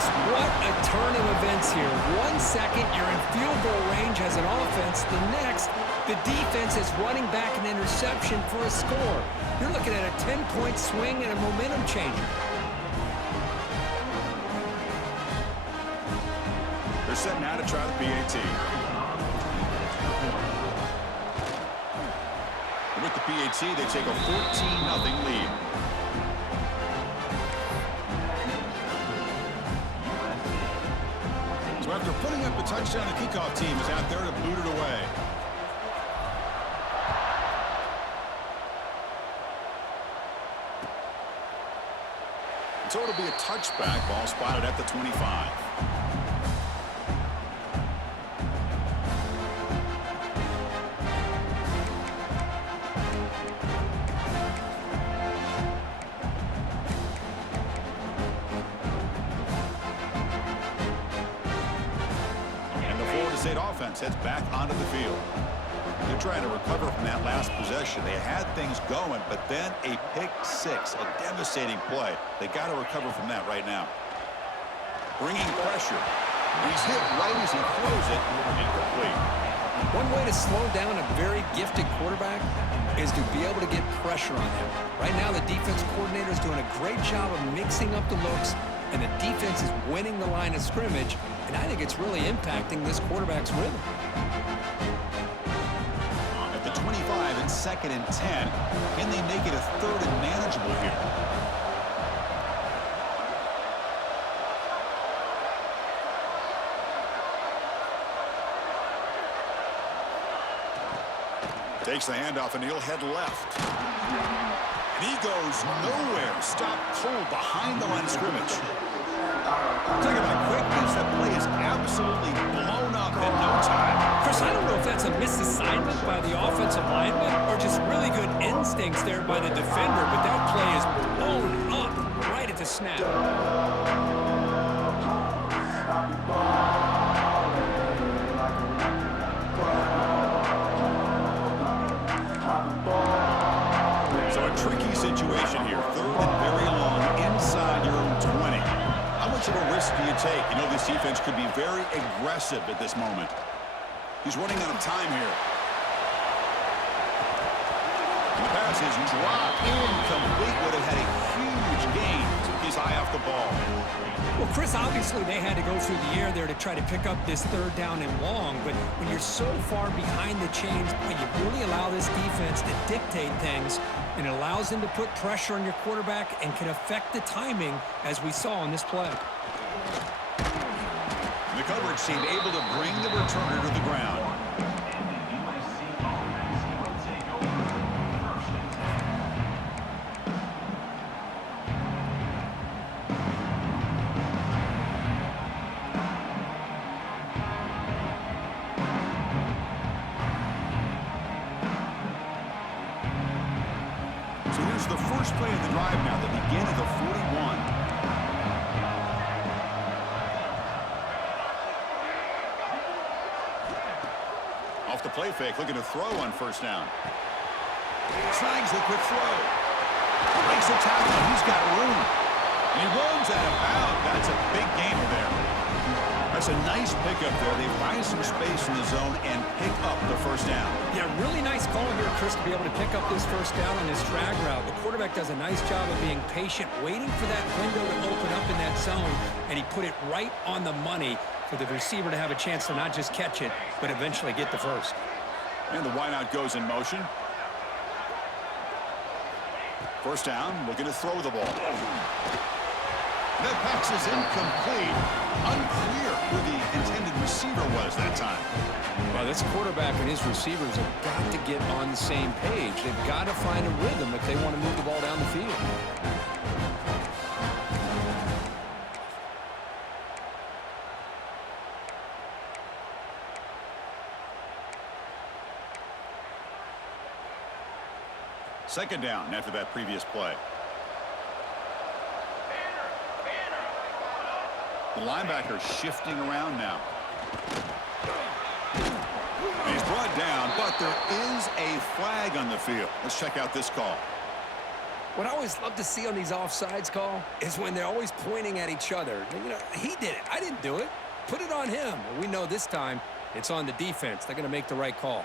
goodness, what a turn of events here. 1 second, you're in field goal range as an offense. The next, the defense is running back an interception for a score. You're looking at a 10-point swing and a momentum changer. They're set now to try the PAT. With the PAT, they take a 14-0 lead. So after putting up a touchdown, the kickoff team is out there to boot it away. So it'll be a touchback. Ball spotted at the 25. State offense heads back onto the field. They're trying to recover from that last possession. They had things going, but then a pick six, a devastating play. They got to recover from that right now. Bringing pressure. He's hit right as he throws it, incomplete. One way to slow down a very gifted quarterback is to be able to get pressure on him. Right now, the defense coordinator is doing a great job of mixing up the looks, and the defense is winning the line of scrimmage, and I think it's really impacting this quarterback's rhythm. At the 25 and 2nd and 10, can they make it a 3rd and manageable here? Takes the handoff and he'll head left. And he goes nowhere. Stop cold behind the line of scrimmage. Talk about quickness. That play is absolutely blown up in no time. Chris, I don't know if that's a misassignment by the offensive lineman or just really good instincts there by the defender, but that play is blown up right at the snap. Tricky situation here. 3rd and very long inside your own 20. How much of a risk do you take? You know, this defense could be very aggressive at this moment. He's running out of time here. And the pass is dropped incomplete. Would have had a huge gain. Took his eye off the ball. Well, Chris, obviously they had to go through the air there to try to pick up this 3rd down and long, but when you're so far behind the chains, you really allow this defense to dictate things, and it allows them to put pressure on your quarterback and can affect the timing, as we saw on this play. The coverage team able to bring the returner to the ground. So here's the first play of the drive now, the begin of the 41. Off the play fake, looking to throw on 1st down. Snags the quick throw. Breaks a tackle, he's got room. And he runs out of bounds. That's a big gainer there. That's a nice pickup there. They find some space in the zone and pick up the 1st down. Yeah, really nice call here, Chris, to be able to pick up this 1st down on this drag route. The quarterback does a nice job of being patient, waiting for that window to open up in that zone, and he put it right on the money for the receiver to have a chance to not just catch it, but eventually get the 1st. And the wideout goes in motion. 1st down, looking to throw the ball. That pass is incomplete. Unclear who the intended receiver was that time. Well, this quarterback and his receivers have got to get on the same page. They've got to find a rhythm if they want to move the ball down the field. Second down after that previous play. The linebacker shifting around now. And he's brought down, but there is a flag on the field. Let's check out this call. What I always love to see on these offsides call is when they're always pointing at each other. You know, he did it. I didn't do it. Put it on him. We know this time it's on the defense. They're going to make the right call.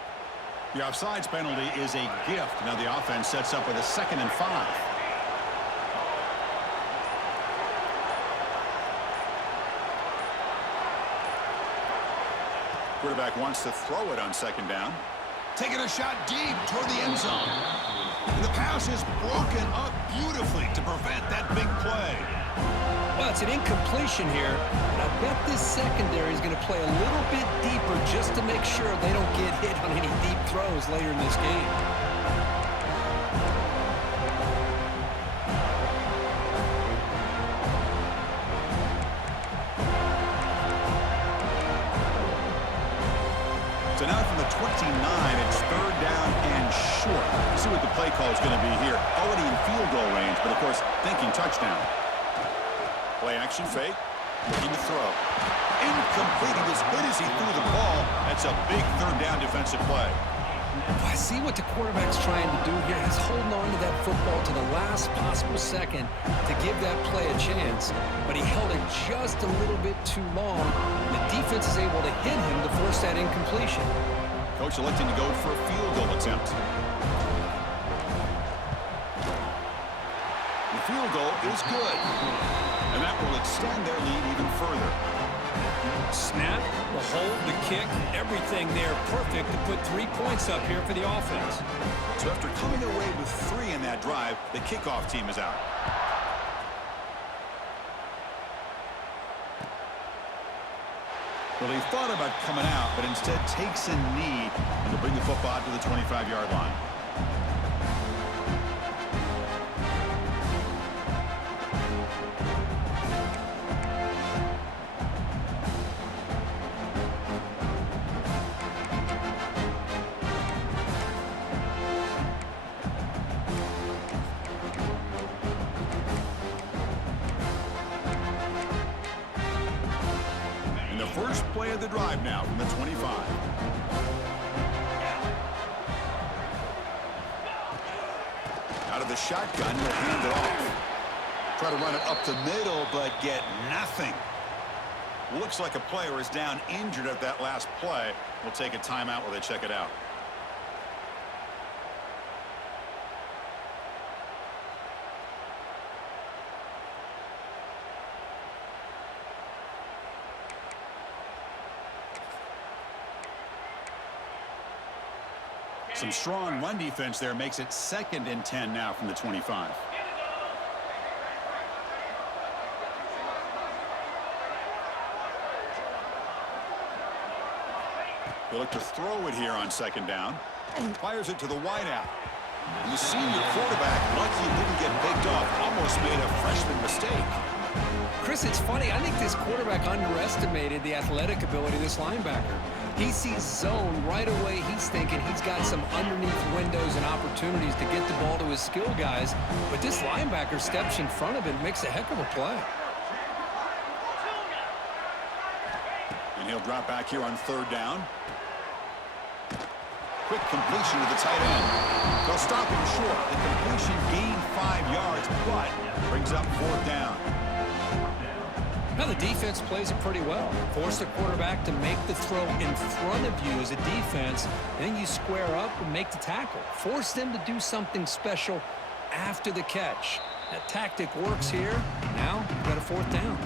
The offsides penalty is a gift. Now the offense sets up with a 2nd and 5. Quarterback wants to throw it on 2nd down. Taking a shot deep toward the end zone. And the pass is broken up beautifully to prevent that big play. Well, it's an incompletion here, and I bet this secondary is going to play a little bit deeper just to make sure they don't get hit on any deep throws later in this game. So now from the 29, it's 3rd down and short. You see what the play call is going to be here. Already in field goal range, but of course, thinking touchdown. Play action fake. Looking to throw. Incomplete. He was hit as he threw the ball. That's a big 3rd down defensive play. I see what the quarterback's trying to do here. He's holding on to that football to the last possible second to give that play a chance, but he held it just a little bit too long. The defense is able to hit him to force that incompletion. Coach electing to go for a field goal attempt. The field goal is good, and that will extend their lead even further. Snap, the hold, the kick, everything there perfect to put 3 points up here for the offense. So after coming away with 3 in that drive, the kickoff team is out. Well, he thought about coming out, but instead takes a knee and will bring the football to the 25-yard line. First play of the drive now from the 25. Out of the shotgun, he'll hand it off. Try to run it up the middle, but get nothing. Looks like a player is down injured at that last play. We'll take a timeout while they check it out. Some strong run defense there makes it 2nd and 10 now from the 25. They look to throw it here on 2nd down. Fires it to the wideout. And the senior quarterback, lucky he didn't get picked off, almost made a freshman mistake. Chris, it's funny. I think this quarterback underestimated the athletic ability of this linebacker. He sees zone right away. He's thinking he's got some underneath windows and opportunities to get the ball to his skill guys. But this linebacker steps in front of him, makes a heck of a play. And he'll drop back here on 3rd down. Quick completion to the tight end. They'll stop him short. The completion gained 5 yards, but brings up 4th down. Now the defense plays it pretty well. Force the quarterback to make the throw in front of you as a defense. Then you square up and make the tackle. Force them to do something special after the catch. That tactic works here. Now you've got a 4th down.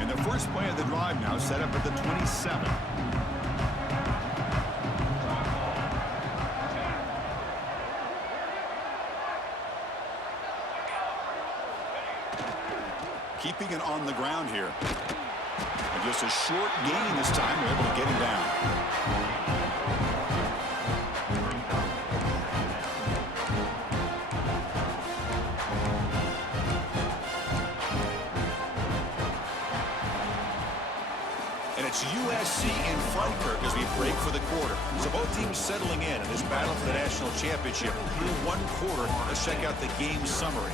And the first play of the drive now set up at the 27. Keeping it on the ground here. And just a short gain this time. We're able to get him down. And it's USC in front, Kirk, as we break for the quarter. So both teams settling in this battle for the national championship through 1 quarter. Let's check out the game summary.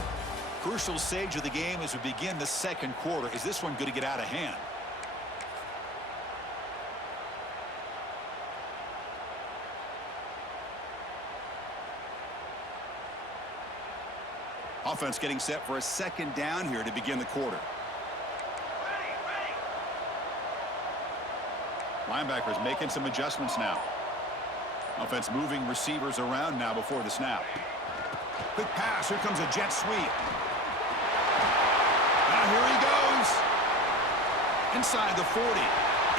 Crucial stage of the game as we begin the second quarter. Is this one going to get out of hand? Offense getting set for a second down here to begin the quarter. Linebackers making some adjustments now. Offense moving receivers around now before the snap. Quick pass. Here comes a jet sweep. Now here he goes. Inside the 40.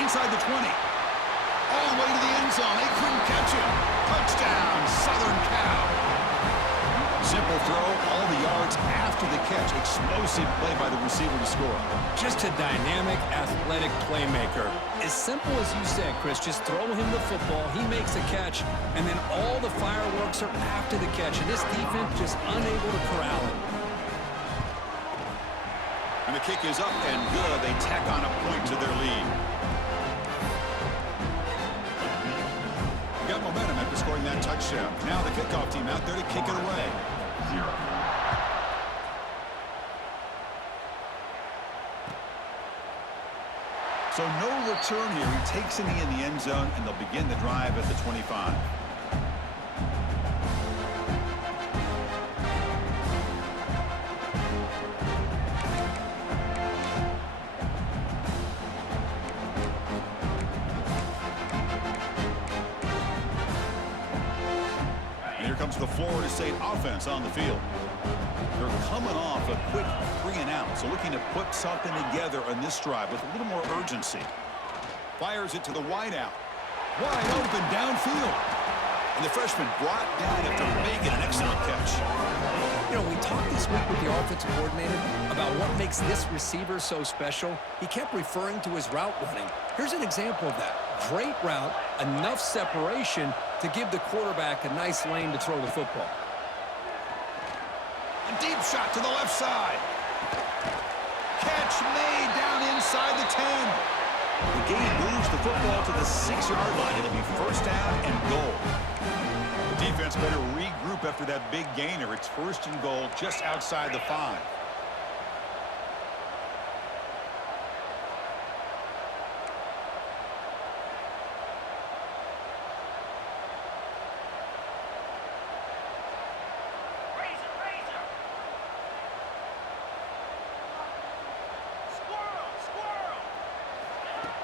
Inside the 20. All the way to the end zone. They couldn't catch him. Touchdown, Southern Cal. Simple throw, all the yards after the catch. Explosive play by the receiver to score. Just a dynamic, athletic playmaker. As simple as you said, Chris, just throw him the football, he makes a catch, and then all the fireworks are after the catch. And this defense just unable to corral him. And the kick is up and good. They tack on a point to their lead. Got momentum after scoring that touchdown. Now the kickoff team out there to kick it away. So no return here. He takes it in the end zone, and they'll begin the drive at the 25. Comes the Florida State offense on the field. They're coming off a quick 3-and-out, so looking to put something together on this drive with a little more urgency. Fires it to the wideout. Wide open downfield. And the freshman brought down after making an excellent catch. You know, we talked this week with the offensive coordinator about what makes this receiver so special. He kept referring to his route running. Here's an example of that. Great route, enough separation to give the quarterback a nice lane to throw the football. A deep shot to the left side. Catch made down inside the 10. The game moves the football to the 6-yard line. It'll be first down and goal. The defense better regroup after that big gainer. It's first and goal just outside the 5.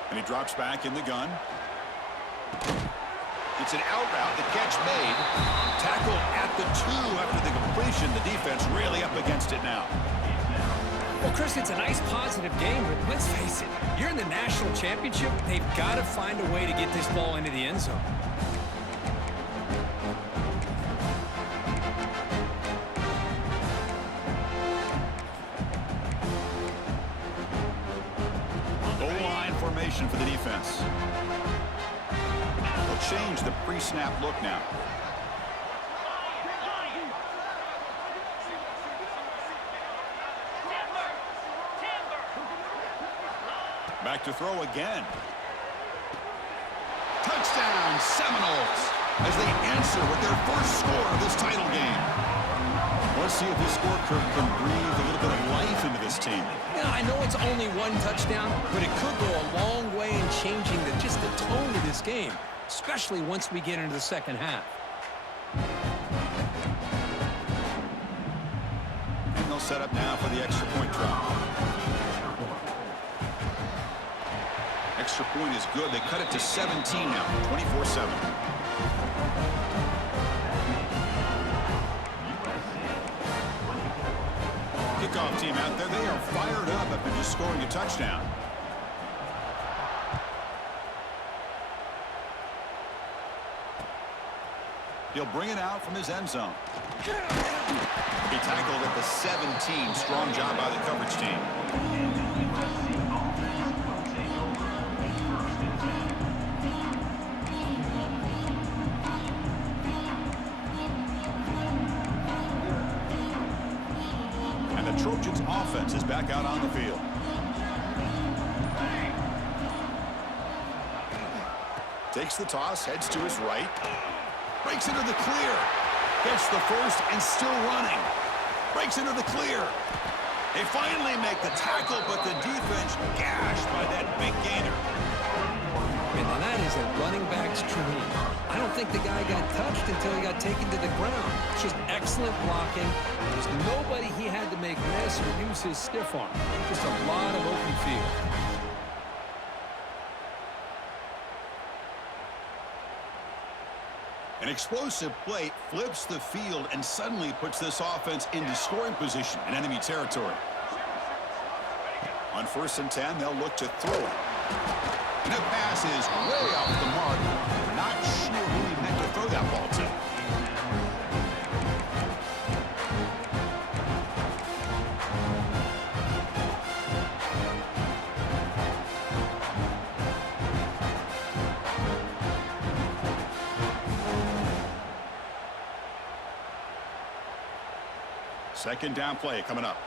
And he drops back in the gun. It's an out route. The catch made. Tackle at the 2 after the completion. The defense really up against it now. Well, Chris, it's a nice positive game, but let's face it. You're in the national championship. They've got to find a way to get this ball into the end zone. Formation for the defense. They'll change the pre-snap look now. Back to throw again. Touchdown, Seminoles, as they answer with their first score of this title game. Let's see if this score can breathe a little bit of life into this team. Yeah, I know it's only one touchdown, but it could go a long way in changing just the tone of this game, especially once we get into the second half. And they'll set up now for the extra point try. Extra point is good. They cut it to 17 now, 24-7. Kickoff team out there. They are fired up after just scoring a touchdown. He'll bring it out from his end zone. He tackled at the 17. Strong job by the coverage team. Trojans offense is back out on the field. Takes the toss, heads to his right. Breaks into the clear. Gets the first and still running. Breaks into the clear. They finally make the tackle, but the defense gashed by that big gainer. And now that is a running back's dream. I don't think the guy got touched until he got taken to the ground. It's just excellent blocking. There's nobody he had to make miss or use his stiff arm. Just a lot of open field. An explosive play flips the field and suddenly puts this offense into scoring position in enemy territory. On 1st and 10, they'll look to throw it. And that pass is way off the mark. Not sure who he meant to throw that ball to. Second down play coming up.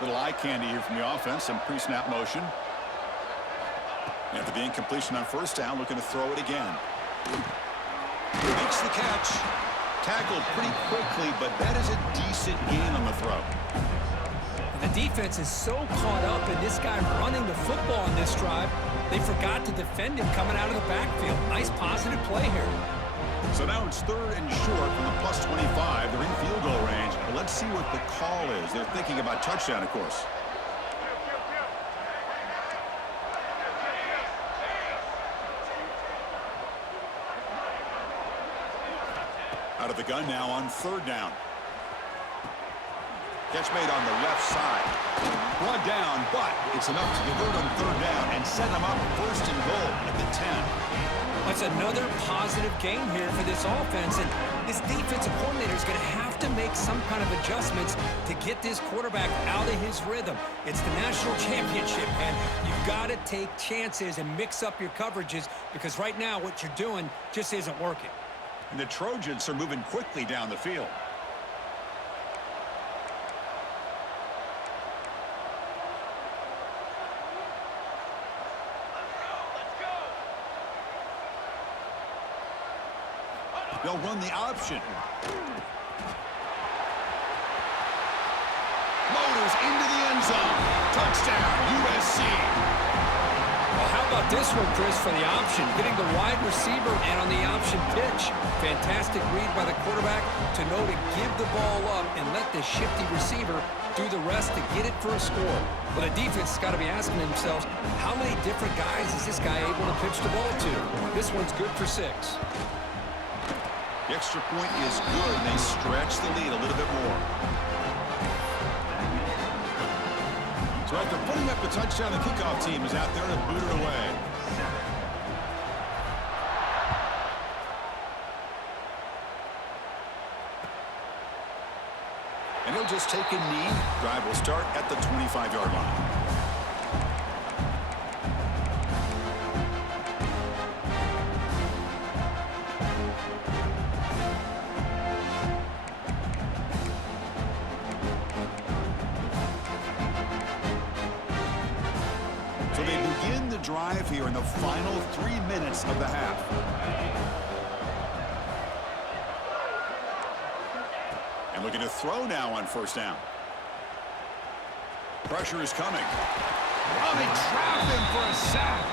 Little eye candy here from the offense. Some pre-snap motion. After the incompletion on 1st down, looking to throw it again. Makes the catch. Tackled pretty quickly, but that is a decent gain on the throw. The defense is so caught up in this guy running the football on this drive, they forgot to defend him coming out of the backfield. Nice positive play here. So now it's 3rd and short from the plus 25. They're in field goal range. But let's see what the call is. They're thinking about touchdown, of course. Out of the gun now on 3rd down. Catch made on the left side. Brought down, but it's enough to convert on 3rd down and set them up 1st and goal at the 10. That's another positive game here for this offense, and this defensive coordinator is going to have to make some kind of adjustments to get this quarterback out of his rhythm. It's the national championship, and you've got to take chances and mix up your coverages because right now what you're doing just isn't working. And the Trojans are moving quickly down the field. They'll run the option. Motors into the end zone. Touchdown, USC. Well, how about this one, Chris, for the option? Getting the wide receiver and on the option pitch. Fantastic read by the quarterback to know to give the ball up and let the shifty receiver do the rest to get it for a score. Well, the defense has got to be asking themselves, how many different guys is this guy able to pitch the ball to? This one's good for 6. The extra point is good, and they stretch the lead a little bit more. So after putting up the touchdown, the kickoff team is out there to boot it away. And he'll just take a knee. Drive will start at the 25-yard line. Drive here in the final 3 minutes of the half. And looking to throw now on 1st down. Pressure is coming. Oh, they trap him for a sack.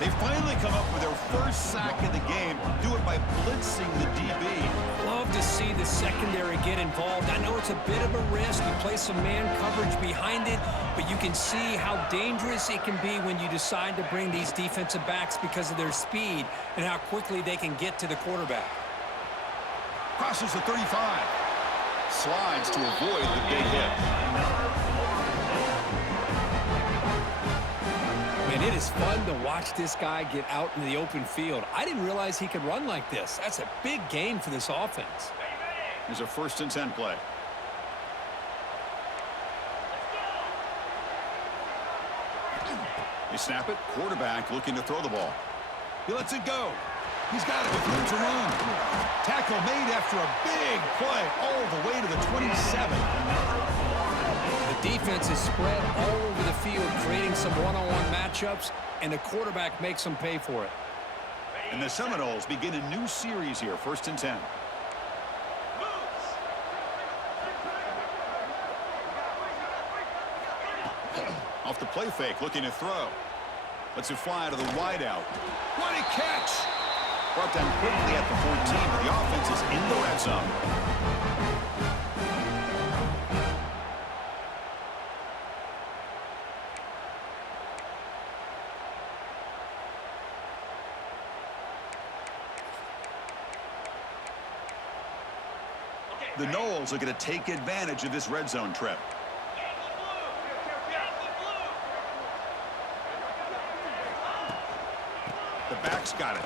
They finally come up with their first sack of the game. Do it by blitzing the DB. Love to see the secondary get involved. I know it's a bit of a risk. You play some man coverage behind it, but you can see how dangerous it can be when you decide to bring these defensive backs because of their speed and how quickly they can get to the quarterback. Crosses the 35. Slides to avoid the big hit. And it is fun to watch this guy get out in the open field. I didn't realize he could run like this. That's a big game for this offense. Here's a 1st and 10 play. They snap it. Quarterback looking to throw the ball. He lets it go. He's got it with room to run. Tackle made after a big play all the way to the 27. The defense is spread all over the field, creating some one-on-one matchups, and the quarterback makes them pay for it. And the Seminoles begin a new series here, 1st and 10. Off the play fake, looking to throw. Lets it fly to the wideout. What a catch! Brought down quickly at the 14, but the offense is in the red zone. The Noles are going to take advantage of this red zone trip. The back's got it.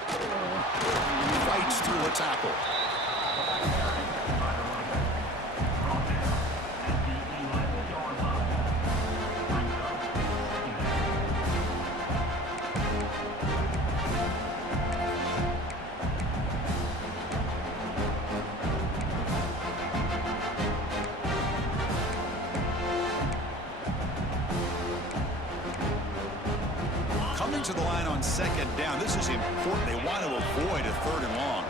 Fights through a tackle. Coming to the line on second down. This is important. They want to avoid a third and long.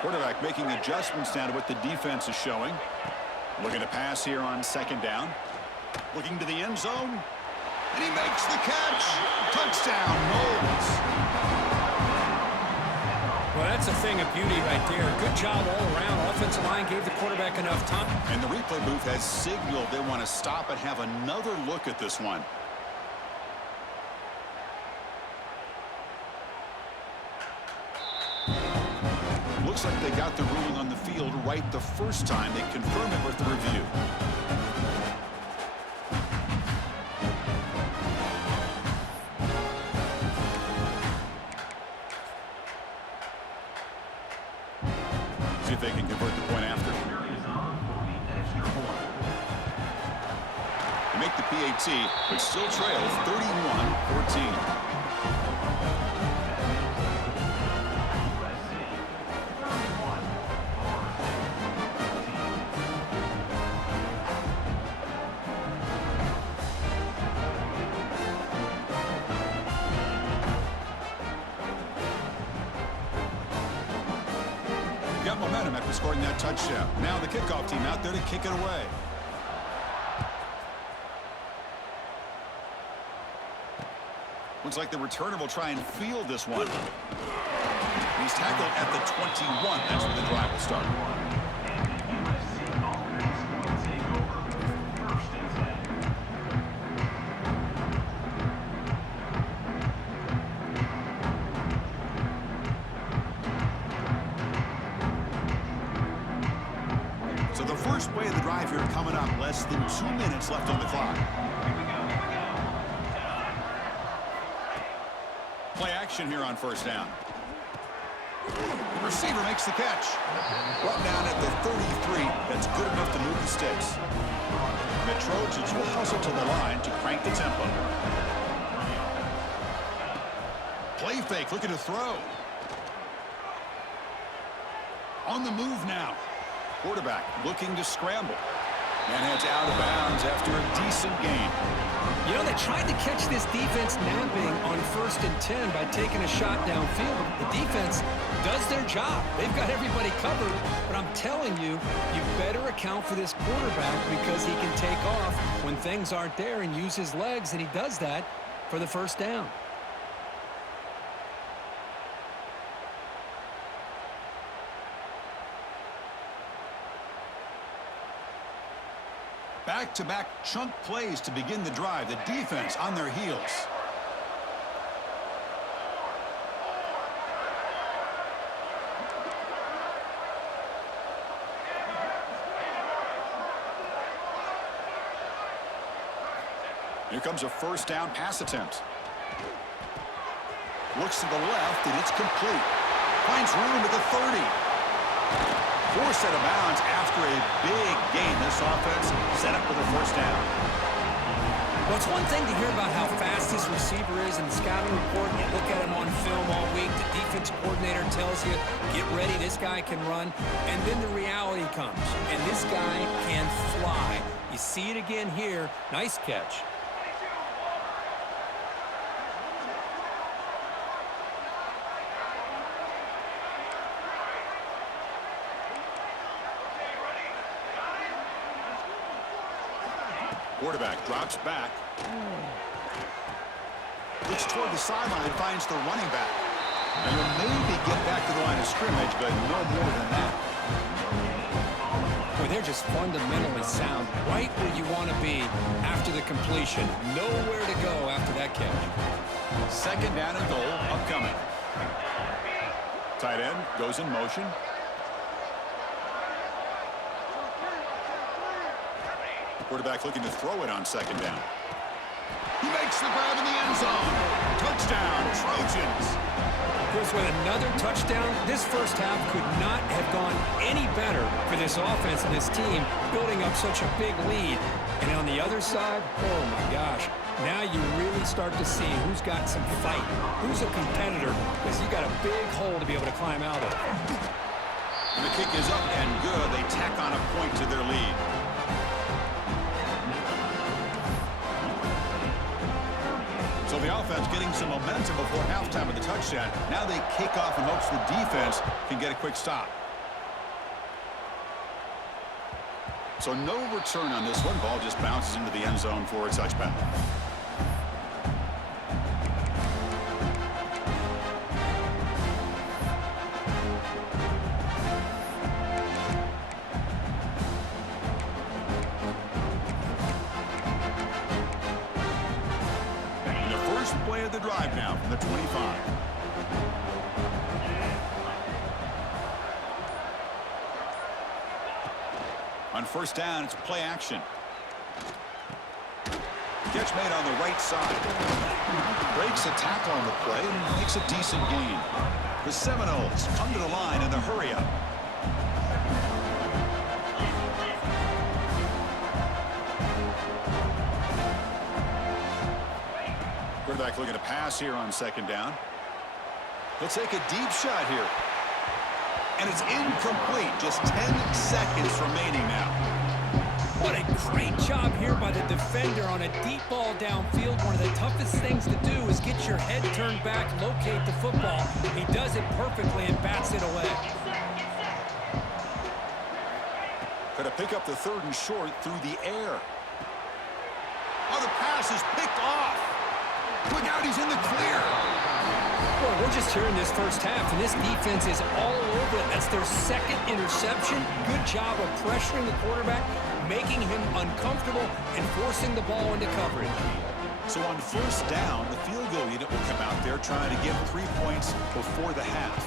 Quarterback making adjustments down to what the defense is showing. Looking to pass here on second down. Looking to the end zone. And he makes the catch. Touchdown, Noles. Well, that's a thing of beauty right there. Good job all around. Offensive line gave the quarterback enough time. And the replay booth has signaled they want to stop and have another look at this one. Looks like they got the ruling on the field right the first time. They confirm it with the review. See if they can convert the point after. They make the PAT, but still trail 31-14. Got momentum after scoring that touchdown. Now the kickoff team out there to kick it away. Looks like the returner will try and field this one. He's tackled at the 21. That's where the drive will start. So the first play of the drive here coming up. Less than 2 minutes left on the clock. Play action here on first down. The receiver makes the catch. Brought down at the 33. That's good enough to move the sticks. The Trojans will hustle to the line to crank the tempo. Play fake, looking to throw. On the move now. Quarterback looking to scramble. And heads out of bounds after a decent gain. You know, they tried to catch this defense napping on 1st and 10 by taking a shot downfield. The defense does their job. They've got everybody covered. But I'm telling you, you better account for this quarterback because he can take off when things aren't there and use his legs, and he does that for the first down. Back-to-back chunk plays to begin the drive. The defense on their heels. Here comes a first down pass attempt. Looks to the left, and it's complete. Finds room at the 30. Forced out of bounds after a big gain. This offense set up with a first down. Well, it's one thing to hear about how fast this receiver is in the scouting report. You look at him on film all week. The defense coordinator tells you, get ready, this guy can run. And then the reality comes, and this guy can fly. You see it again here. Nice catch. Quarterback drops back. Looks toward the sideline, finds the running back. And will maybe get back to the line of scrimmage, but no more than that. Boy, they're just fundamentally sound, right where you want to be after the completion. Nowhere to go after that catch. Second down and goal upcoming. Tight end goes in motion. Quarterback looking to throw it on second down. He makes the grab in the end zone. Touchdown, Trojans. Chris, with another touchdown, this first half could not have gone any better for this offense and this team, building up such a big lead. And on the other side, oh my gosh, now you really start to see who's got some fight, who's a competitor, because you got a big hole to be able to climb out of. And the kick is up and good. They tack on a point to their lead. So the offense getting some momentum before halftime of the touchdown. Now they kick off in hopes the defense can get a quick stop. So no return on this one. Ball just bounces into the end zone for a touchback. Play of the drive now from the 25. On first down, it's play action. Catch made on the right side. Breaks a tackle on the play and makes a decent gain. The Seminoles come to the line in the hurry-up. Quarterback looking to pass here on second down. He'll take a deep shot here. And it's incomplete. Just 10 seconds remaining now. What a great job here by the defender on a deep ball downfield. One of the toughest things to do is get your head turned back, locate the football. He does it perfectly and bats it away. Could have picked up the third and short through the air. Oh, the pass is picked off. Look out, he's in the clear. Well, we're just here in this first half, and this defense is all over it. That's their second interception. Good job of pressuring the quarterback, making him uncomfortable, and forcing the ball into coverage. So on first down, the field goal unit will come out there trying to get 3 points before the half.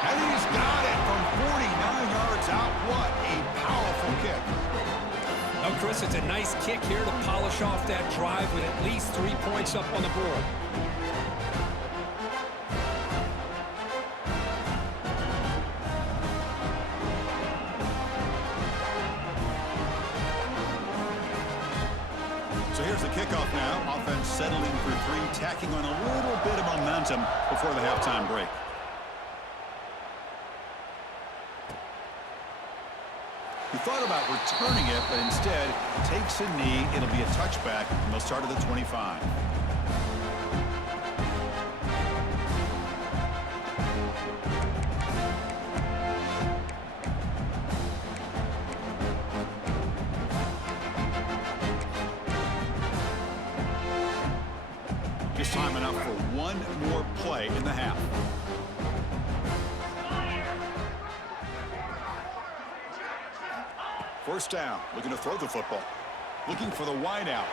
And he's got it from 49 yards out. What a powerful kick. Now, Chris, it's a nice kick here to polish off that drive with at least 3 points up on the board. So here's the kickoff now. Offense settling for three, tacking on a little bit of momentum before the halftime break. He thought about returning it, but instead takes a knee. It'll be a touchback, and they'll start at the 25. Just time enough for one more play in the half. First down, looking to throw the football. Looking for the wide out.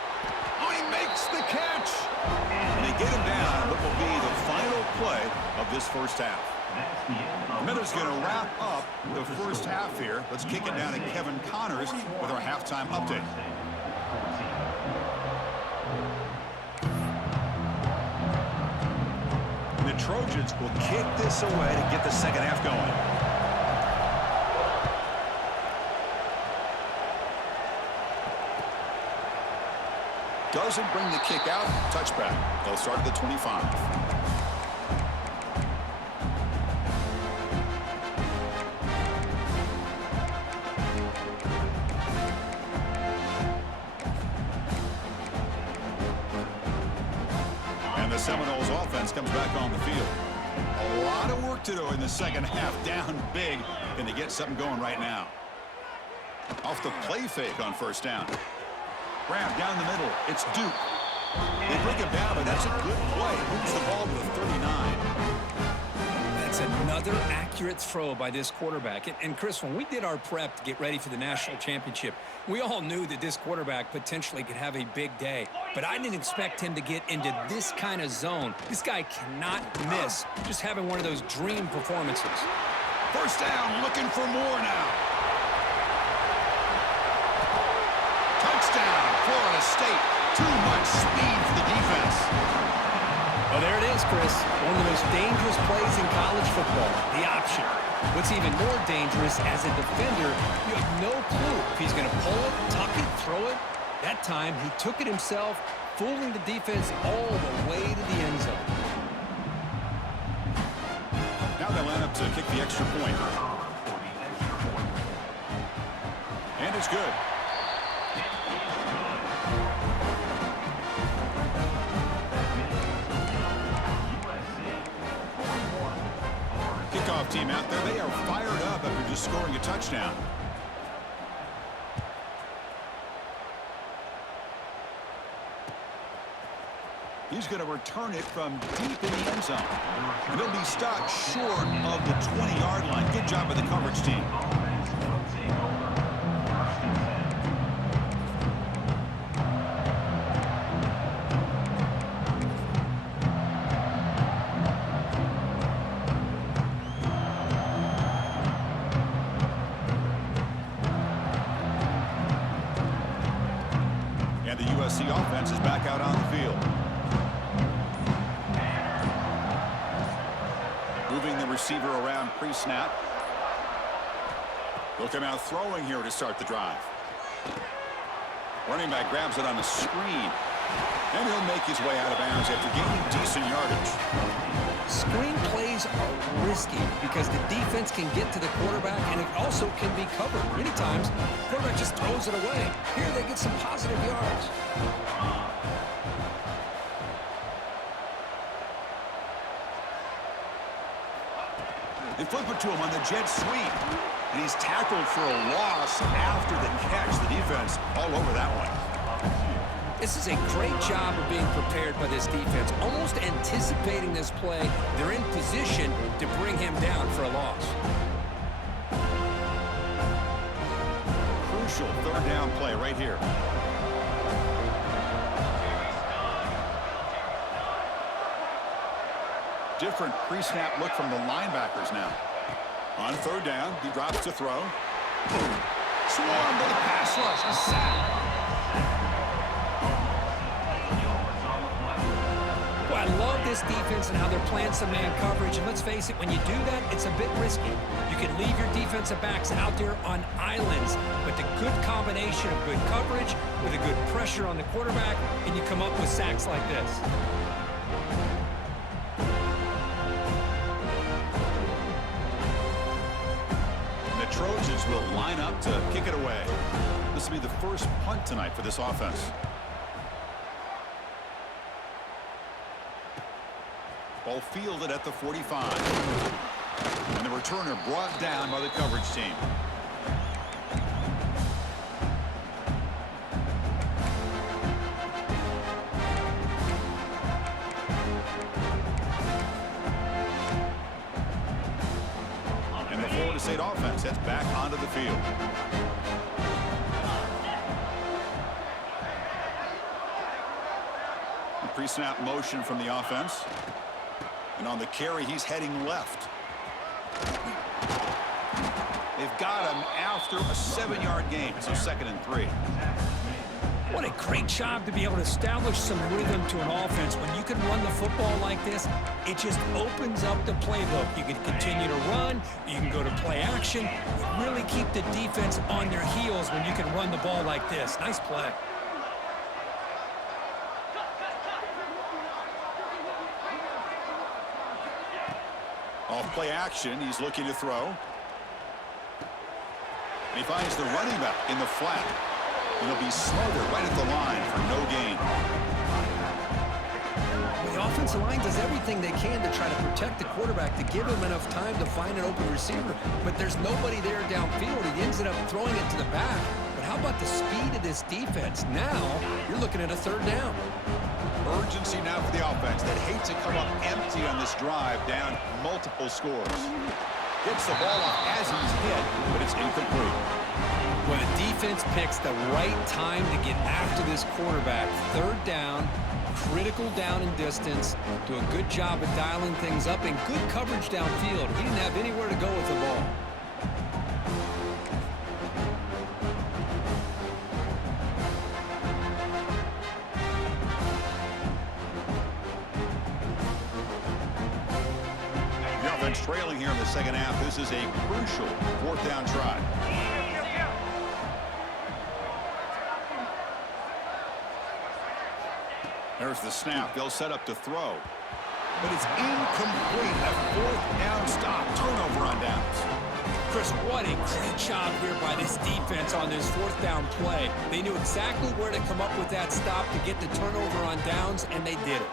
Oh, he makes the catch! And they get him down on what will be the final play of this first half. Miller's going to wrap up the first half here. Let's kick it down to Kevin Connors with our halftime update. The Trojans will kick this away to get the second half going. Doesn't bring the kick out. Touchback. They'll start at the 25. And the Seminoles offense comes back on the field. A lot of work to do in the second half. Down big. Can they get something going right now? Off the play fake on first down. Grab down the middle. It's Duke. They bring him down, but that's a good play. Moves the ball to the 39. That's another accurate throw by this quarterback. And Chris, when we did our prep to get ready for the national championship, we all knew that this quarterback potentially could have a big day. But I didn't expect him to get into this kind of zone. This guy cannot miss. Just having one of those dream performances. First down, looking for more now. Touchdown, Florida State. Too much speed for the defense. Well, there it is, Chris. One of the most dangerous plays in college football, the option. What's even more dangerous, as a defender, you have no clue if he's going to pull it, tuck it, throw it. That time, he took it himself, fooling the defense all the way to the end zone. Now they line up to kick the extra point. And it's good. Kickoff team out there. They are fired up after just scoring a touchdown. He's going to return it from deep in the end zone. And he'll be stopped short of the 20-yard line. Good job by the coverage team. And the USC offense is back out on the field. Moving the receiver around pre-snap. He'll come out throwing here to start the drive. Running back grabs it on the screen. And he'll make his way out of bounds after gaining decent yardage. Screen plays are risky because the defense can get to the quarterback, and it also can be covered. Many times, the quarterback just throws it away. Here they get some positive yards. They flip it to him on the jet sweep. And he's tackled for a loss after the catch. The defense all over that one. This is a great job of being prepared by this defense. Almost anticipating this play, they're in position to bring him down for a loss. Crucial third down play right here. Different pre-snap look from the linebackers now. On third down, he drops to throw. Swarmed by the pass rush. A sack. Well, I love this defense and how they're playing some man coverage. And let's face it, when you do that, it's a bit risky. You can leave your defensive backs out there on islands, but the good combination of good coverage with a good pressure on the quarterback, and you come up with sacks like this. And the Trojans will line up to kick it away. This will be the first punt tonight for this offense. Ball fielded at the 45. And the returner brought down by the coverage team. And the Florida State offense heads back onto the field. The pre-snap motion from the offense. And on the carry, he's heading left. They've got him after a 7-yard gain, so 2nd and 3. What a great job to be able to establish some rhythm to an offense. When you can run the football like this, it just opens up the playbook. You can continue to run. You can go to play action. You really keep the defense on their heels when you can run the ball like this. Nice play. Off play action, he's looking to throw. And he finds the running back in the flat. And he'll be smothered right at the line for no gain. The offensive line does everything they can to try to protect the quarterback, to give him enough time to find an open receiver. But there's nobody there downfield. He ends up throwing it to the back. But how about the speed of this defense? Now you're looking at a third down. Urgency now for the offense that hates to come up empty on this drive, down multiple scores. Gets the ball off as he's hit, but it's incomplete. Well, the defense picks the right time to get after this quarterback. Third down, critical down and distance. Do a good job of dialing things up and good coverage downfield. He didn't have anywhere to go with the ball. The offense trailing here in the second half. This is a crucial fourth down try. There's the snap. They'll set up to throw. But it's incomplete. A fourth down stop. Turnover on downs. Chris, what a great job here by this defense on this fourth down play. They knew exactly where to come up with that stop to get the turnover on downs, and they did it.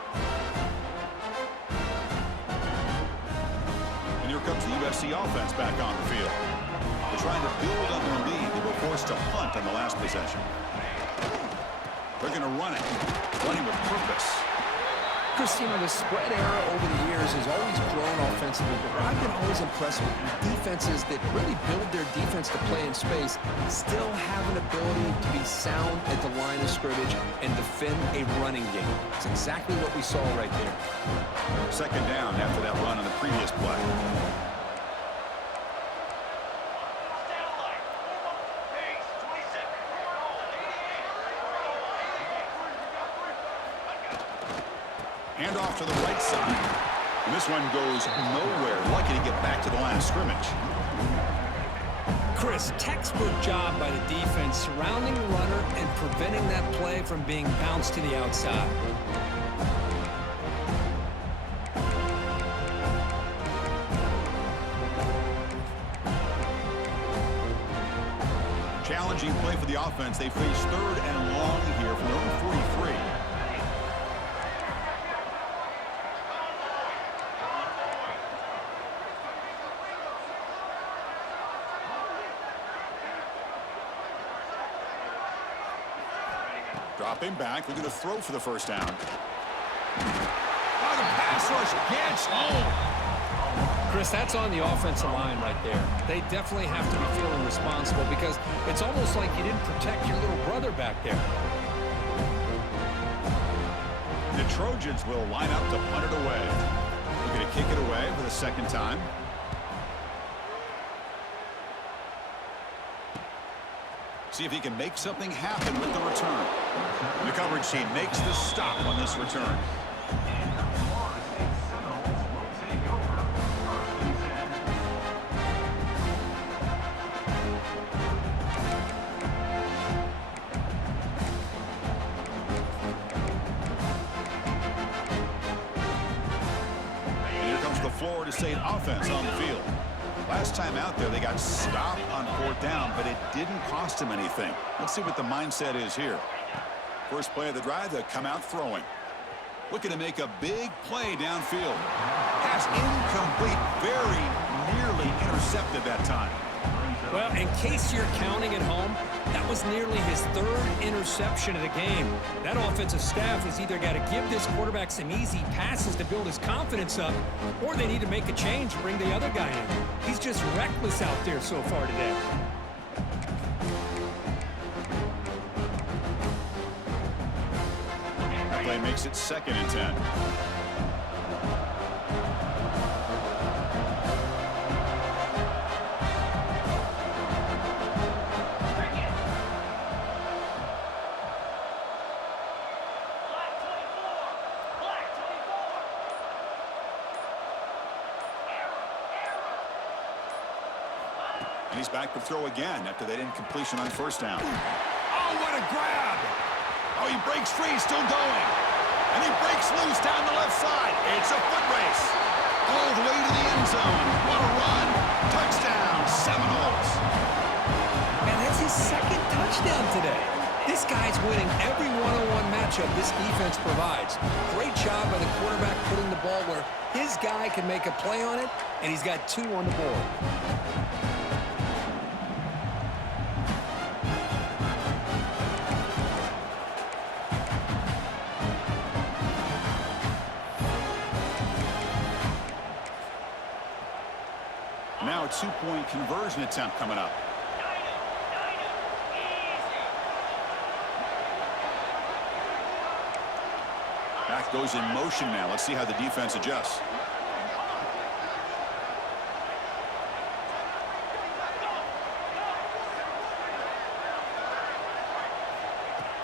And here comes the USC offense back on the field. They're trying to build on their lead. They were forced to punt on the last possession. They're going to run it. Running with purpose. Chris, you know, the spread era over the years has always grown offensively, but what I've been always impressed with defenses that really build their defense to play in space still have an ability to be sound at the line of scrimmage and defend a running game. It's exactly what we saw right there. Second down after that run on the previous play. Handoff to the right side. And this one goes nowhere. Lucky to get back to the line of scrimmage. Chris, textbook job by the defense surrounding the runner and preventing that play from being bounced to the outside. Challenging play for the offense. They face third and long here from their own 43. Dropping back, looking to throw for the first down. Oh, the pass rush gets home. Chris, that's on the offensive line right there. They definitely have to be feeling responsible because it's almost like you didn't protect your little brother back there. The Trojans will line up to punt it away. Looking to kick it away for the second time. See if he can make something happen with the return. The coverage team makes the stop on this return. And here comes the Florida State offense on the field. Last time out there, they got stopped on fourth down, but it didn't cost them anything. Let's see what the mindset is here. First play of the drive, they come out throwing. Looking to make a big play downfield. Pass incomplete, very nearly intercepted that time. Well, in case you're counting at home, that was nearly his third interception of the game. That offensive staff has either got to give this quarterback some easy passes to build his confidence up, or they need to make a change and bring the other guy in. He's just reckless out there so far today. That play makes it 2nd and 10. And he's back to throw again after that incompletion on first down. Oh, what a grab! Oh, he breaks free, still going. And he breaks loose down the left side. It's a foot race. All the way to the end zone. What a run. Touchdown, Seminoles. And that's his second touchdown today. This guy's winning every one-on-one matchup this defense provides. Great job by the quarterback putting the ball where his guy can make a play on it, and he's got 2 on the board. Now a 2-point conversion attempt coming up. Back goes in motion now. Let's see how the defense adjusts.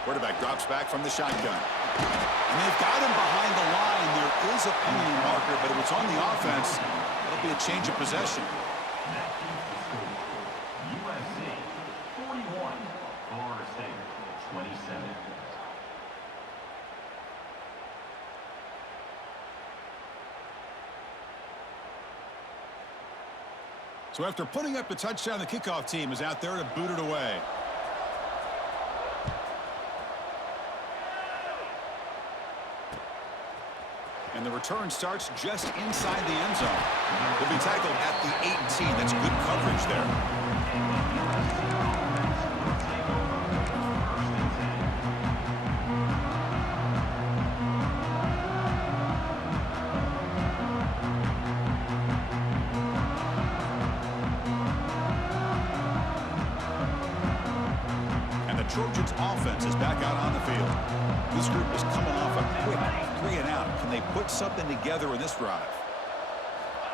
Quarterback drops back from the shotgun. And they've got him behind the line. There is a penalty marker, but if it's on the offense, it'll be a change of possession. USC 41, Florida State 27. So after putting up the touchdown, the kickoff team is out there to boot it away. And the return starts just inside the end zone. He'll be tackled at the 18. That's good coverage there. Trojans offense is back out on the field. This group is coming off a quick 3-and-out. Can they put something together in this drive?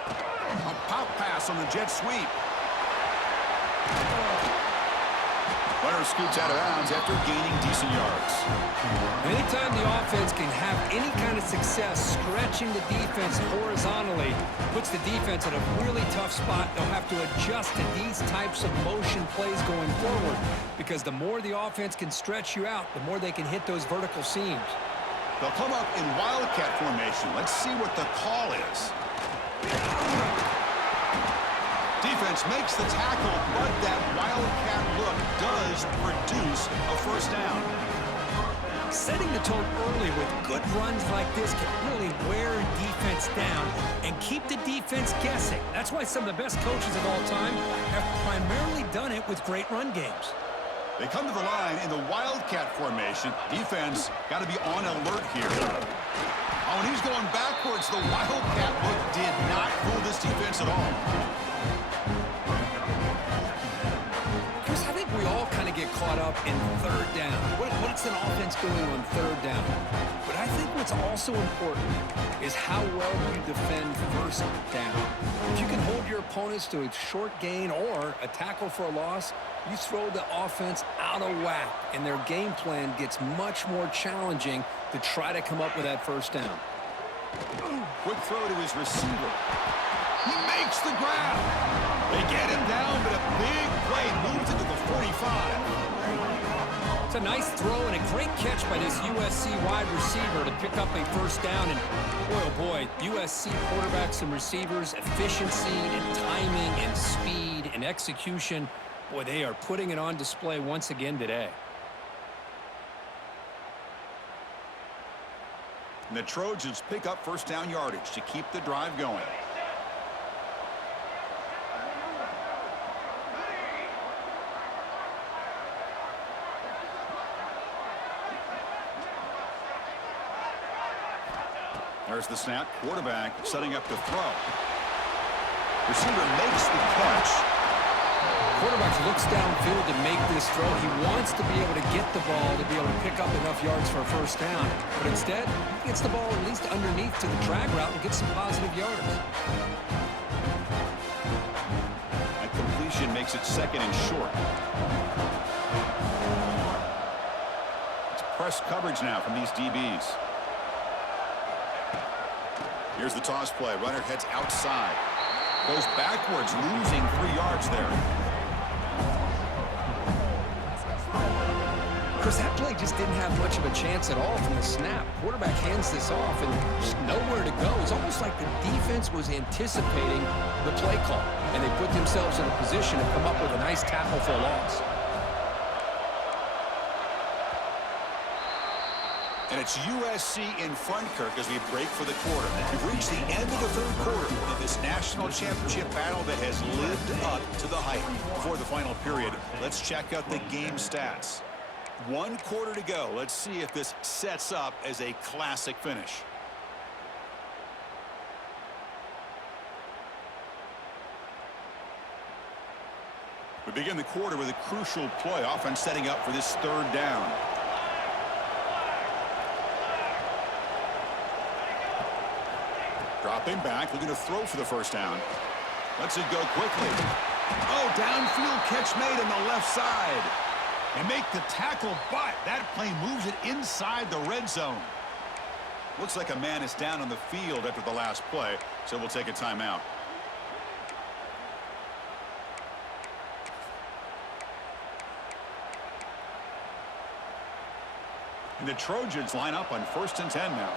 A pop pass on the jet sweep. Runner scoots out of bounds after gaining decent yards. Anytime the offense can have any kind of success stretching the defense horizontally, puts the defense in a really tough spot. They'll have to adjust to these types of motion plays going forward, because the more the offense can stretch you out, the more they can hit those vertical seams. They'll come up in wildcat formation. Let's see what the call is. Defense makes the tackle, but that wildcat look does produce a first down. Setting the tone early with good runs like this can really wear a defense down and keep the defense guessing. That's why some of the best coaches of all time have primarily done it with great run games. They come to the line in the wildcat formation. Defense got to be on alert here. Oh, and he's going backwards. The wildcat look did not fool this defense at all. Chris, I think we all kind of get caught up in third down. What's an offense doing on third down? But I think what's also important is how well you defend first down. If you can hold your opponents to a short gain or a tackle for a loss, you throw the offense out of whack, and their game plan gets much more challenging to try to come up with that first down. Quick throw to his receiver. He makes the grab. They get him down, but a big play moves into the 45. It's a nice throw and a great catch by this USC wide receiver to pick up a first down. And boy, oh boy, USC quarterbacks and receivers, efficiency and timing and speed and execution. Boy, they are putting it on display once again today. And the Trojans pick up first down yardage to keep the drive going. There's the snap. Quarterback setting up the throw. Receiver makes the catch. Quarterback looks downfield to make this throw. He wants to be able to get the ball to be able to pick up enough yards for a first down. But instead, he gets the ball at least underneath to the drag route and gets some positive yards. That completion makes it second and short. It's press coverage now from these DBs. Here's the toss play. Runner heads outside. Goes backwards, losing 3 yards there. Chris, that play just didn't have much of a chance at all from the snap. Quarterback hands this off and just nowhere to go. It's almost like the defense was anticipating the play call, and they put themselves in a position to come up with a nice tackle for a loss. And it's USC in front, Kirk, as we break for the quarter. We've reached the end of the third quarter in this national championship battle that has lived up to the hype. Before the final period, let's check out the game stats. 1 quarter to go. Let's see if this sets up as a classic finish. We begin the quarter with a crucial play, offense setting up for this third down. Dropping back, looking to throw for the first down. Lets it go quickly. Oh, downfield catch made on the left side. And make the tackle, but that play moves it inside the red zone. Looks like a man is down on the field after the last play, so we'll take a timeout. And the Trojans line up on 1st and 10 now.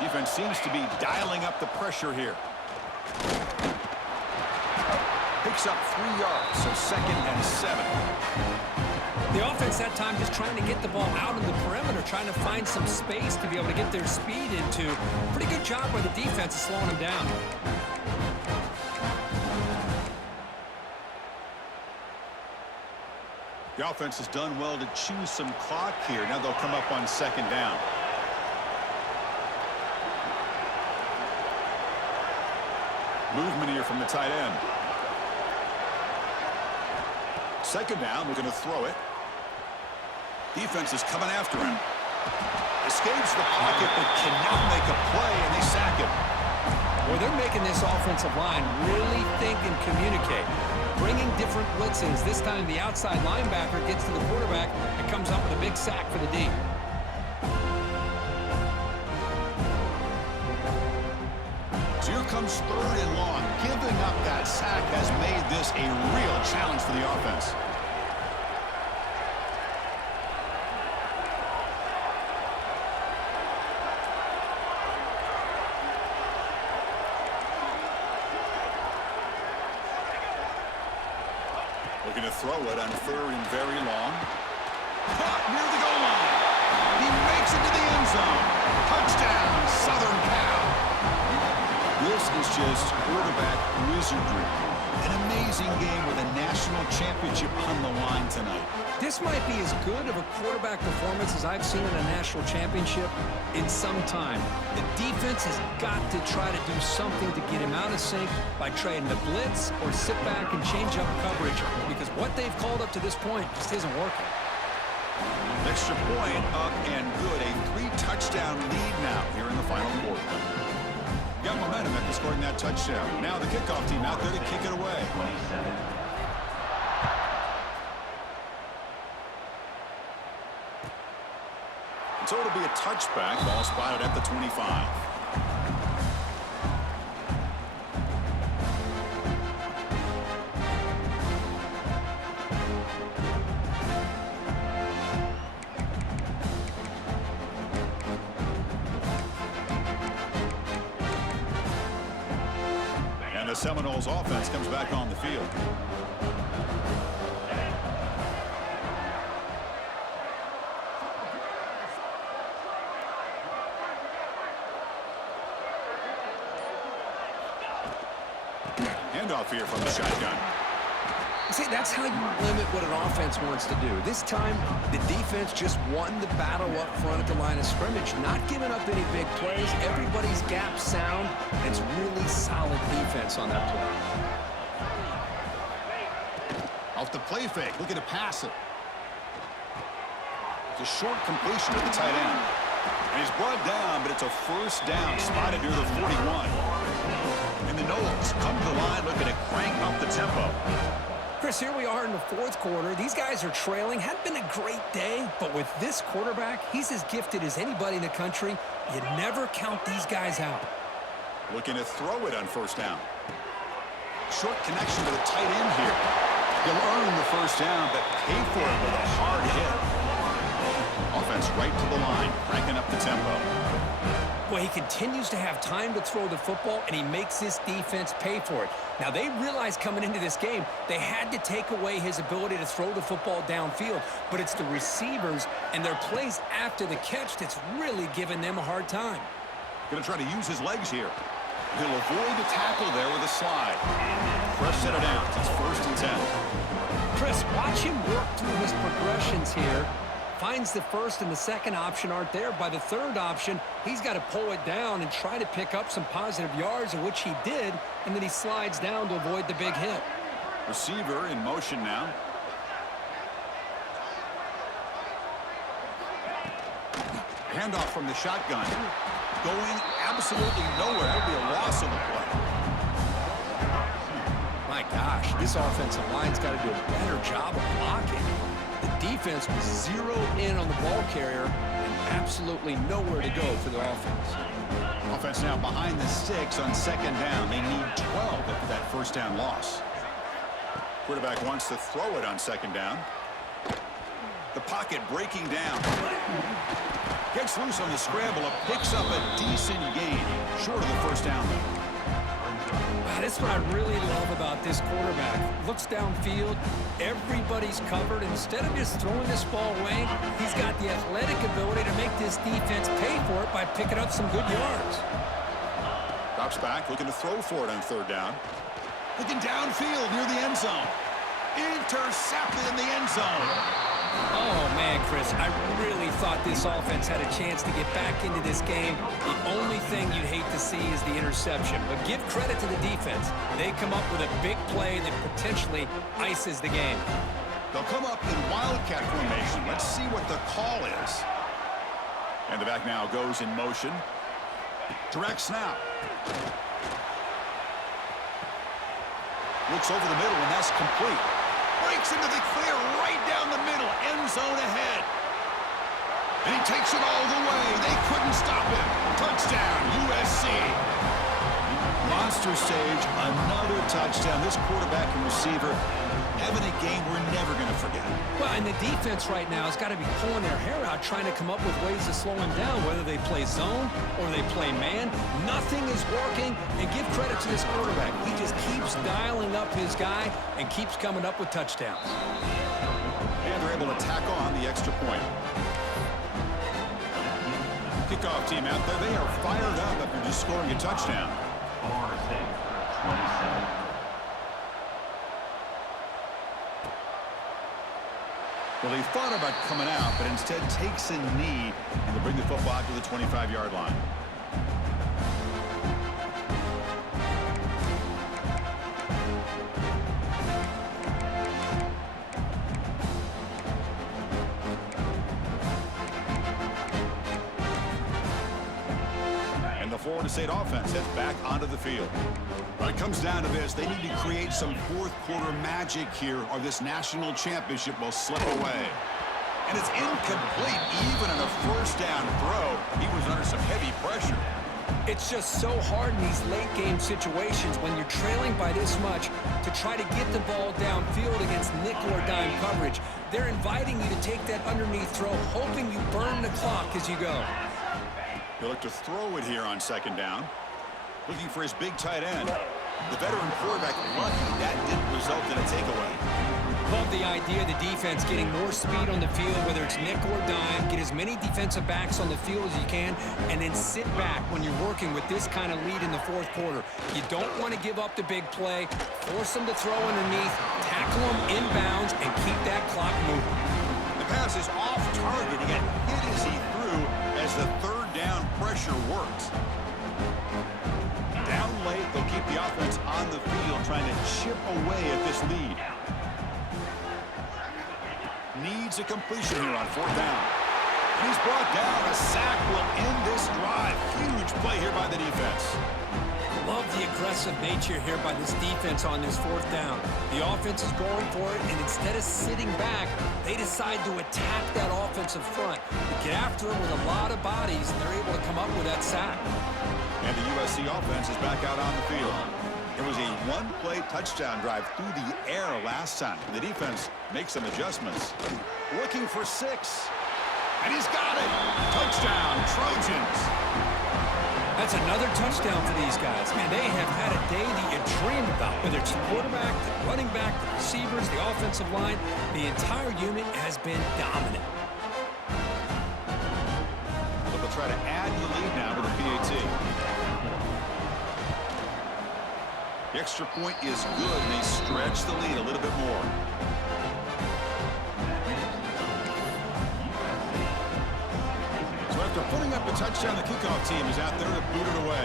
Defense seems to be dialing up the pressure here. Picks up 3 yards, so 2nd and 7. The offense that time just trying to get the ball out of the perimeter, trying to find some space to be able to get their speed into. Pretty good job by the defense of slowing them down. The offense has done well to choose some clock here. Now they'll come up on 2nd down. Movement here from the tight end. 2nd down, we're going to throw it. Defense is coming after him. Escapes the pocket, but cannot make a play, and they sack him. Well, they're making this offensive line really think and communicate. Bringing different blitzes. This time the outside linebacker gets to the quarterback and comes up with a big sack for the D. So here comes 3rd and long. Giving up that sack has made this a real challenge for the offense. Looking to throw it on 3rd and very long. Caught near the goal line. He makes it to the end zone. Touchdown, Southern Cal. This is just quarterback wizardry. An amazing game with a national championship on the line tonight. This might be as good of a quarterback performance as I've seen in a national championship in some time. The defense has got to try to do something to get him out of sync by trading the blitz or sit back and change up coverage, because what they've called up to this point just isn't working. Extra point up and good. A 3-touchdown lead now here in the final quarter. Got momentum after scoring that touchdown. Now the kickoff team out there to kick it away. 27. So it'll be a touchback. Ball spotted at the 25. And the Seminoles offense comes back on the field. Handoff here from the shotgun. See, that's how you limit what an offense wants to do. This time, the defense just won the battle up front at the line of scrimmage, not giving up any big plays. Everybody's gap sound. It's really solid defense on that play. Off the play fake, looking to pass it. It's a short completion to the tight end. And he's brought down, but it's a first down, spotted near the 41. And the Noles come to the line looking to crank up the tempo. Chris, here we are in the 4th quarter. These guys are trailing. Hadn't been a great day, but with this quarterback, he's as gifted as anybody in the country. You never count these guys out. Looking to throw it on first down. Short connection to the tight end here. He'll earn the first down, but pay for it with a hard hit. Offense right to the line, cranking up the tempo. Boy, he continues to have time to throw the football, and he makes this defense pay for it. Now, they realized coming into this game they had to take away his ability to throw the football downfield, but it's the receivers and their plays after the catch that's really giving them a hard time. Going to try to use his legs here. He'll avoid the tackle there with a slide. Fresh set of downs. It's 1st and 10. Chris, watch him work through his progressions here. Finds the first and the second option aren't there. By the third option, he's got to pull it down and try to pick up some positive yards, of which he did, and then he slides down to avoid the big hit. Receiver in motion now. Handoff from the shotgun. Going absolutely nowhere. That would be a loss of the play. My gosh, this offensive line's got to do a better job of blocking. The defense was zeroed in on the ball carrier and absolutely nowhere to go for the offense. Offense now behind the 6 on 2nd down. They need 12 after that 1st down loss. Quarterback wants to throw it on 2nd down. The pocket breaking down. Gets loose on the scramble. Picks up a decent gain. Short of the 1st down. Wow, that's what I really love about this quarterback. Looks downfield, everybody's covered. Instead of just throwing this ball away, he's got the athletic ability to make this defense pay for it by picking up some good yards. Drops back, looking to throw for it on 3rd down. Looking downfield near the end zone. Intercepted in the end zone. Oh, man, Chris, I really thought this offense had a chance to get back into this game. The only thing you'd hate to see is the interception. But give credit to the defense. They come up with a big play that potentially ices the game. They'll come up in wildcat formation. Let's see what the call is. And the back now goes in motion. Direct snap. Looks over the middle, and that's complete. Breaks into the clear right down the middle. End zone ahead. And he takes it all the way. They couldn't stop him. Touchdown, USC. Monster Sage, another touchdown. This quarterback and receiver having a game we're never going to forget. Well, and the defense right now has got to be pulling their hair out trying to come up with ways to slow him down, whether they play zone or they play man. Nothing is working, and give credit to this quarterback. He just keeps dialing up his guy and keeps coming up with touchdowns. And they're able to tack on the extra point. Kickoff team out there. They are fired up after just scoring a touchdown. Florida State, 27. Well, he thought about coming out, but instead takes a knee and to bring the football out to the 25-yard line. And the Florida State offense heads back onto the field. When it comes down to this, they need to create some fourth-quarter magic here, or this national championship will slip away. And it's incomplete. Even on a 1st down throw, he was under some heavy pressure. It's just so hard in these late-game situations when you're trailing by this much to try to get the ball downfield against nickel or dime coverage. They're inviting you to take that underneath throw, hoping you burn the clock as you go. He'll look to throw it here on 2nd down. Looking for his big tight end. The veteran quarterback lucky that didn't result in a takeaway. Love the idea of the defense getting more speed on the field, whether it's nickel or dime. Get as many defensive backs on the field as you can, and then sit back when you're working with this kind of lead in the 4th quarter. You don't want to give up the big play. Force them to throw underneath, tackle them inbounds, and keep that clock moving. The pass is off target. He got hit as he threw as the 3rd down pressure worked. Down late, they'll keep the offense on the field trying to chip away at this lead. Needs a completion here on 4th down. He's brought down. A sack will end this drive. Huge play here by the defense. Love the aggressive nature here by this defense on this 4th down. The offense is going for it, and instead of sitting back, they decide to attack that offensive front. They get after him with a lot of bodies, and they're able to come up with that sack. And the USC offense is back out on the field. It was a one-play touchdown drive through the air last time. The defense makes some adjustments. Looking for 6. And he's got it. Touchdown, Trojans. That's another touchdown for these guys. Man, they have had a day that you dream about. Whether it's the quarterback, the running back, the receivers, the offensive line, the entire unit has been dominant. But they'll try to add to the lead now with a PAT. The extra point is good, and they stretch the lead a little bit more. So after putting up a touchdown, the kickoff team is out there to boot it away.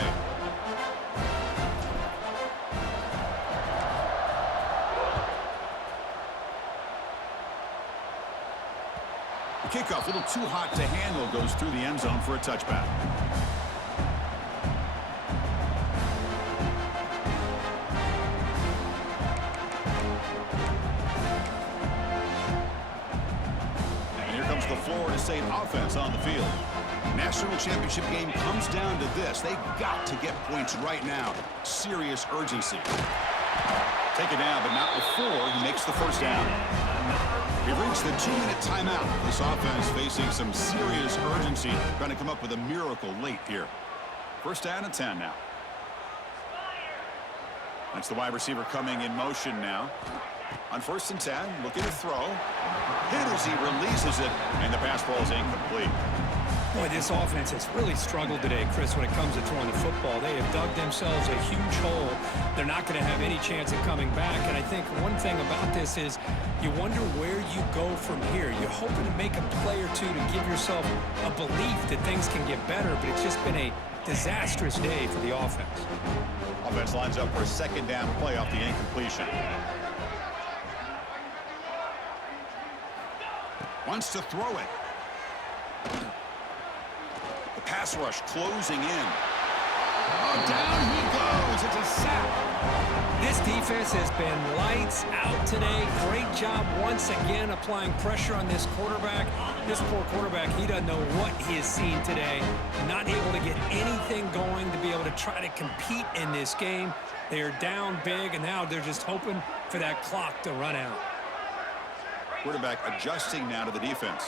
The kickoff, a little too hot to handle, goes through the end zone for a touchback. The Florida State offense on the field. National championship game comes down to this. They've got to get points right now. Serious urgency. Take it down, but not before he makes the first down. We've reached the 2-minute timeout. This offense facing some serious urgency, trying to come up with a miracle late here. First down and 10 now. That's the wide receiver coming in motion now. On 1st and 10, looking to throw. Hit as he releases it, and the pass ball is incomplete. Boy, this offense has really struggled today, Chris, when it comes to throwing the football. They have dug themselves a huge hole. They're not going to have any chance of coming back. And I think one thing about this is you wonder where you go from here. You're hoping to make a play or two to give yourself a belief that things can get better, but it's just been a disastrous day for the offense. Offense lines up for a 2nd down play off the incompletion. Wants to throw it. The pass rush closing in. Oh, down he goes. It's a sack. This defense has been lights out today. Great job once again applying pressure on this quarterback. This poor quarterback, he doesn't know what he has seen today. Not able to get anything going to be able to try to compete in this game. They are down big, and now they're just hoping for that clock to run out. Quarterback adjusting now to the defense.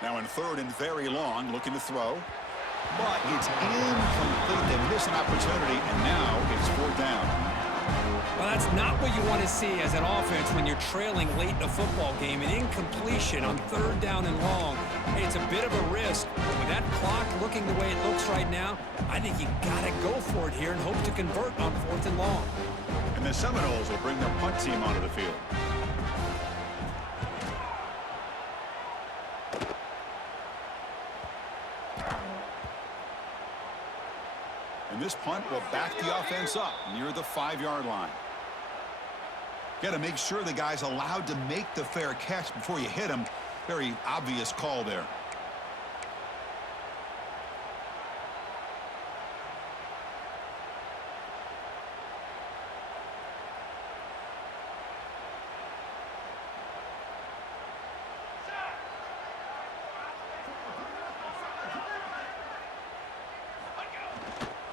Now in 3rd and very long, looking to throw. But it's incomplete. They miss an opportunity, and now it's 4th down. Well, that's not what you want to see as an offense when you're trailing late in a football game. An incompletion on 3rd down and long. It's a bit of a risk. With that clock looking the way it looks right now, I think you got to go for it here and hope to convert on 4th and long. And the Seminoles will bring their punt team onto the field. And this punt will back the offense up near the 5-yard line. Got to make sure the guy's allowed to make the fair catch before you hit him. Very obvious call there.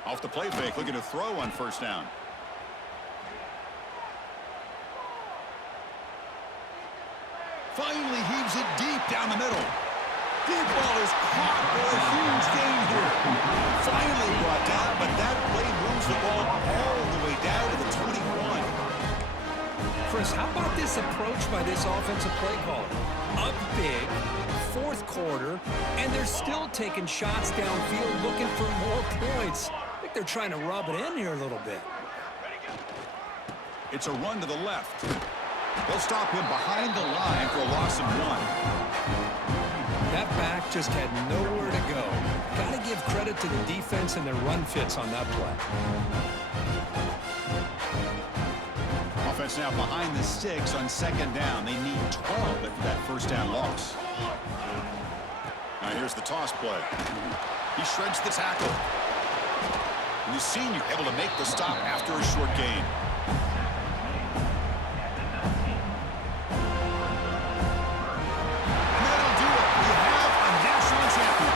Off the play fake, looking to throw on 1st down. Finally heaves it deep down the middle. Deep ball is caught for a huge gain here. Finally brought down, but that play moves the ball all the way down to the 21. Chris, how about this approach by this offensive play caller? Up big, 4th quarter, and they're still taking shots downfield looking for more points. I think they're trying to rub it in here a little bit. It's a run to the left. They'll stop him behind the line for a loss of 1. That back just had nowhere to go. Got to give credit to the defense and their run fits on that play. Offense now behind the sticks on 2nd down. They need 12 after that 1st down loss. Now here's the toss play. He shreds the tackle. And the senior able to make the stop after a short gain. And that'll do it. We have a national champion.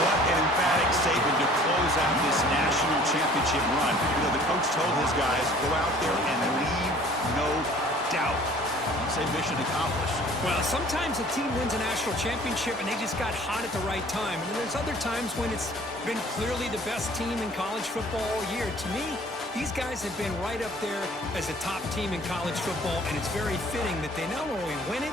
What an emphatic statement to close out this national championship run. You know, the coach told his guys, go out there and leave no Well, sometimes a team wins a national championship and they just got hot at the right time. And then there's other times when it's been clearly the best team in college football all year. To me, these guys have been right up there as a top team in college football, and it's very fitting that they not only win it,